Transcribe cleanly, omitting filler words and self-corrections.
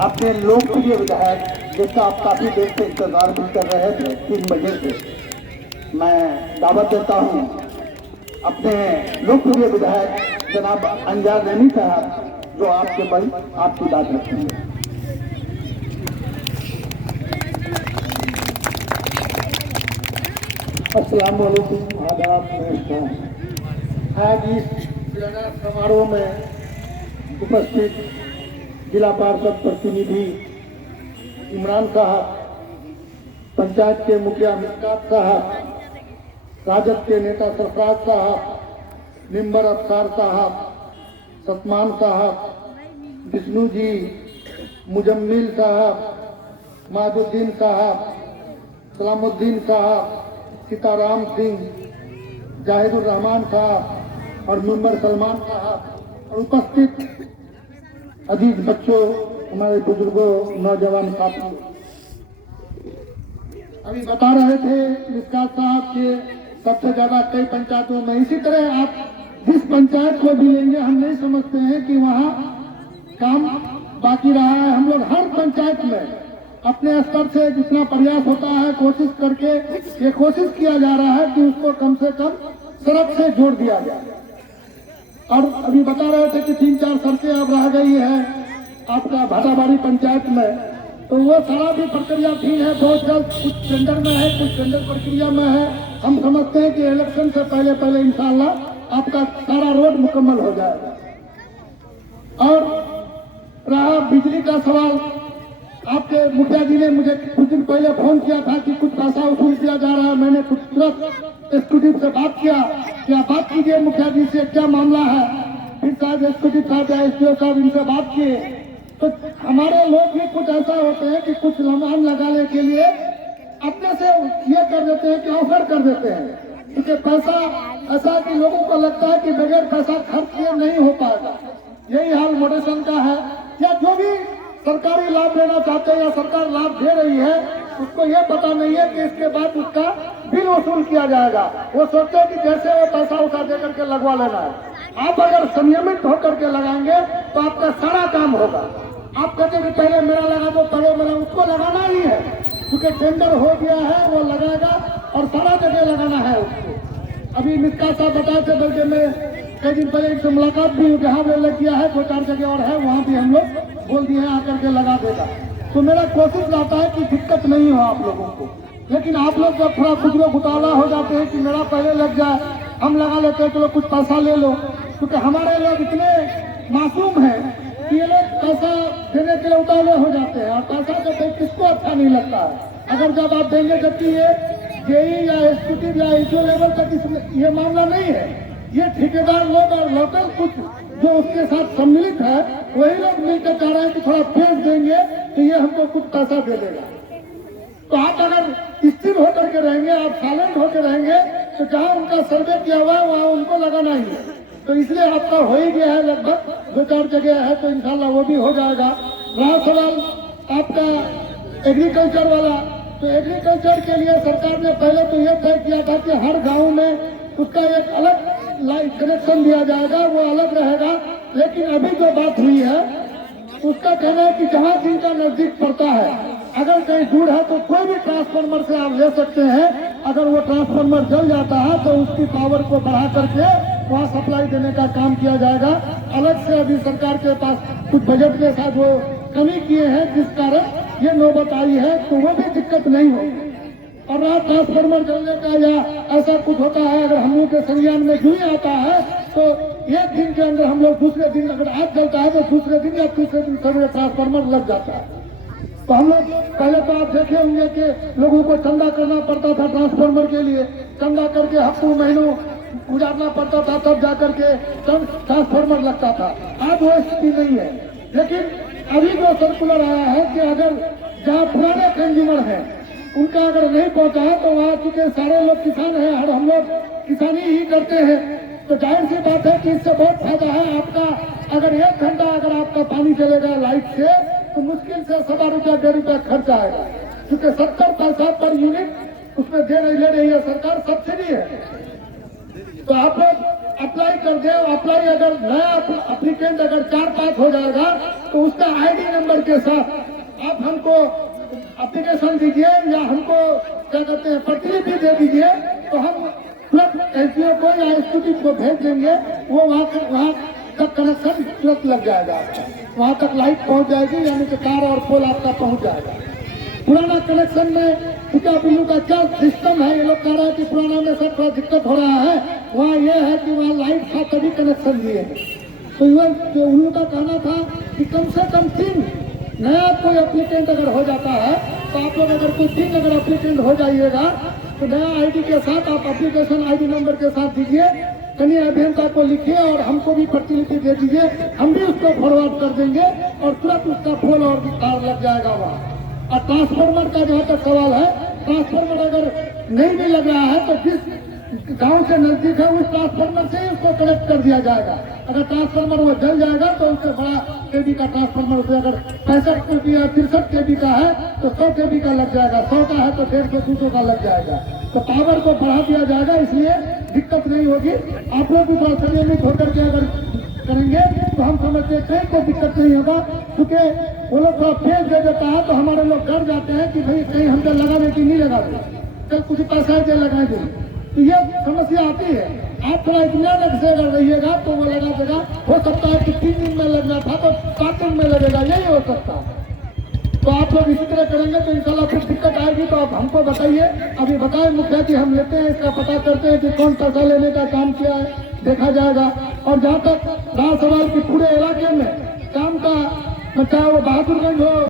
अपने लोकप्रिय विधायक जिसका आप काफी देर से इंतजार भी कर रहे थे 3 बजे से, मैं दावत देता हूं अपने लोकप्रिय विधायक जनाब अंजार नईमी साहब, जो आपके बल आपकी बात रखेंगे। अस्सलाम वालेकुम, आदाब, नमस्कार। आज इस शिलान्यास समारोह में उपस्थित जिला पार्षद प्रतिनिधि इमरान साहब, पंचायत के मुखिया मिस्कात साहब, राजद के नेता सरफराज साहब, मेंबर अफसार साहब, सतमान साहब, विष्णु जी, मुजम्मिल साहब, माजुद्दीन साहब, सलामुद्दीन साहब, सीताराम सिंह, जाहिदुर रहमान साहब और मेंबर सलमान साहब और उपस्थित अजीज बच्चों, हमारे बुजुर्गों, नौजवान साथियों, अभी बता रहे थे मिस्कात साहब के सबसे ज्यादा कई पंचायतों में, इसी तरह आप जिस पंचायत को भी लेंगे हम नहीं समझते हैं कि वहाँ काम बाकी रहा है। हम लोग हर पंचायत में अपने स्तर से जितना प्रयास होता है कोशिश करके ये कोशिश किया जा रहा है कि उसको कम से कम सड़क से जोड़ दिया जाए। और अभी बता रहे थे कि 3-4 सड़कें अब रह गई है आपका भाटाबाड़ी पंचायत में, तो वो सारा भी प्रक्रिया ठीक है, बहुत जल्द कुछ टेंडर में है, कुछ टेंडर प्रक्रिया में है। हम समझते हैं कि इलेक्शन से पहले पहले इंशाल्लाह आपका सारा रोड मुकम्मल हो जाएगा। और रहा बिजली का सवाल, आपके मुखिया जी ने मुझे कुछ दिन पहले फोन किया था कि कुछ पैसा वसूल किया जा रहा है। मैंने कुछ तुरंत एसक्यूटिव से बात किया कि आप बात कीजिए मुखिया जी से, क्या मामला है। फिर शायद एसक्यूटिव साहब या एसडीओ साहब इनसे बात किए, तो हमारे लोग भी कुछ ऐसा होते हैं कि कुछ लम्हान लगाने के लिए अपने से ये कर देते हैं कि ऑफर कर देते हैं, क्योंकि पैसा ऐसा कि लोगों को लगता है कि बगैर पैसा खर्च किए नहीं हो पाएगा। यही हाल मोडेशन का है, या जो भी सरकारी लाभ लेना चाहते हैं या सरकार लाभ दे रही है उसको ये पता नहीं है कि इसके बाद उसका बिल वसूल किया जाएगा। वो सोचते हैं कि जैसे वो पैसा उठा दे करके लगवा लेना है। आप अगर संयमित होकर के लगाएंगे तो आपका सारा काम होगा। आप कहते कि पहले मेरा लगा दो, पहले मेरा, उसको लगाना ही है क्योंकि टेंडर हो गया है, वो लगाएगा और सारा जगह लगाना है उसको। अभी मिस्का साहब बताए थे, बल्कि मैं कई दिन पहले एक मुलाकात भी जहाँ पे लग गया है, 2-4 जगह और है, वहाँ भी हम लोग बोल दिए हैं आकर के लगा देगा। तो मेरा कोशिश रहता है कि दिक्कत नहीं हो आप लोगों को, लेकिन आप लोग जब थोड़ा खुजरो घुटाला हो जाते हैं कि मेरा पहले लग जाए, हम लगा लेते हैं, चलो कुछ पैसा ले लो, क्योंकि हमारे लोग इतने मासूम हैं कि ये लोग पैसा देने के लिए उतावले हो जाते हैं और पैसा तो किसको अच्छा नहीं लगता है। अगर जब आप देंगे, जबकि ये जेई या एसक्यूटिव या ईसीओ लेवल तक ये मामला नहीं है, ये ठेकेदार लोग और लोकल कुछ जो उसके साथ सम्मिलित है वही लोग मिलकर चाह रहे हैं कि थोड़ा पेश देंगे तो ये हमको कुछ पैसा दे देगा। तो आप अगर स्थिर होकर के रहेंगे, आप साइलेंट होकर रहेंगे, तो जहाँ उनका सर्वे किया हुआ है वहाँ उनको लगाना ही है। तो इसलिए आपका हो ही गया है, लगभग 2-4 जगह है, तो इंशाल्लाह वो भी हो जाएगा। रहा सवाल आपका एग्रीकल्चर वाला, तो एग्रीकल्चर के लिए सरकार ने पहले तो ये तय किया था कि हर गाँव में उसका एक अलग कनेक्शन दिया जाएगा, वो अलग रहेगा। लेकिन अभी जो बात हुई है उसका कहना है कि जहाँ जिनका नजदीक पड़ता है, अगर कहीं दूर है तो कोई भी ट्रांसफार्मर से आप ले सकते हैं। अगर वो ट्रांसफार्मर जल जाता है तो उसकी पावर को बढ़ा करके वहाँ सप्लाई देने का काम किया जाएगा। अलग से अभी सरकार के पास कुछ बजट के साथ वो कमी किए हैं, जिस कारण ये नौबत आई है, तो वो भी दिक्कत नहीं होगी। और रात ट्रांसफार्मर जलने का या ऐसा कुछ होता है, अगर हम लोग के संज्ञान में जुई आता है तो एक दिन के अंदर हम लोग दूसरे दिन, अगर आज जलता है तो दूसरे दिन या तीसरे दिन सभी ट्रांसफार्मर लग जाता है। तो हम लोग पहले तो आप देखे होंगे कि लोगों को चंदा करना पड़ता था ट्रांसफार्मर के लिए, चंदा करके हफ्तों महीनों गुजारना पड़ता था, तब जाकर के ट्रांसफार्मर लगता था। आज वो स्थिति नहीं है। लेकिन अभी जो सर्कुलर आया है कि अगर जहाँ पुराने कंज्यूमर हैं उनका अगर नहीं पहुंचा है, तो वहाँ चूंकि सारे लोग किसान हैं और हम लोग किसानी ही करते हैं, तो जाहिर सी बात है कि इससे बहुत फायदा है। आपका अगर 1 घंटा अगर आपका पानी चलेगा लाइट से, तो मुश्किल से 1.25 रुपया 1.5 रुपया खर्च आएगा, क्योंकि 70 पैसा पर यूनिट उसमें ले रही है सरकार, सब्सिडी है। तो आप लोग अप्लाई कर दे। अप्लाई अगर नया एप्लीकेंट अगर 4-5 हो जाएगा तो उसका आईडी नंबर के साथ आप हमको एप्लीकेशन दीजिए या हमको क्या कहते हैं प्रतिलिपि दे दीजिए, तो हम तुरंत एसडीओ को या एसपी को भेज देंगे। वो वहाँ तक कनेक्शन तुरंत लग जाएगा आपका, वहाँ तक लाइट पहुँच जाएगी, यानी कि तार और पोल आपका पहुँच जाएगा। पुराना कनेक्शन में फूटा बिल्लू का क्या सिस्टम है, ये लोग कह रहे हैं कि पुराना में सब थोड़ा दिक्कत हो रहा है। वहाँ ये है कि वहाँ लाइट था तभी कनेक्शन दिए हैं। तो यह जो उन का कहना था कि कम से कम 3 नया कोई एप्लीकेंट अगर हो जाता है तो आप लोग अगर कोई 3 अगर एप्लीकेंट हो जाइएगा तो नया आईडी के साथ आप एप्लीकेशन आईडी नंबर के साथ दीजिए, कनीय अभियंता को लिखिए और हमको भी प्रतिलिपि दे दीजिए, हम भी उसको फॉरवर्ड कर देंगे और तुरंत उसका पोल और तार लग जाएगा वहाँ। और ट्रांसफार्मर का जहाँ तक सवाल है, ट्रांसफार्मर अगर नहीं भी लग रहा है तो जिस गांव से नजदीक है उस ट्रांसफार्मर से ही उसको कनेक्ट कर दिया जाएगा। अगर ट्रांसफार्मर वो जल जाएगा तो उससे बड़ा केबी का ट्रांसफार्मर, उसे अगर 65 केबी या 63 केबी का है तो 100 केबी का लग जाएगा, 100 का है तो 150-200 का लग जाएगा। तो पावर को बढ़ा दिया जाएगा, इसलिए दिक्कत नहीं होगी। आप लोग भी थोड़ा संयमित होकर के अगर करेंगे तो हम समझते हैं कहीं कोई दिक्कत नहीं होगा, क्योंकि वो लोग थोड़ा फेज दे देता है तो हमारे लोग डर जाते हैं कि भाई कहीं हमसे लगा दे कि नहीं लगा दे, कल कुछ पैसा दे लगा दे, तो ये समस्या आती है। आप थोड़ा इत्मीनान से अगर रहिएगा तो वो लगा देगा। हो सकता है कि 3 दिन में लगना था तो 7 दिन में लगेगा, यही हो सकता है। तो आप लोग इसी तरह करेंगे तो इंशाल्लाह फिर दिक्कत आएगी तो आप हमको बताइए। अभी बताएं मुखिया जी, हम लेते हैं, इसका पता करते हैं कि कौन पैसा लेने का काम किया है, देखा जाएगा। और जहाँ तक रहा सवाल कि पूरे इलाके में काम का, चाहे वो बहादुरगंज हो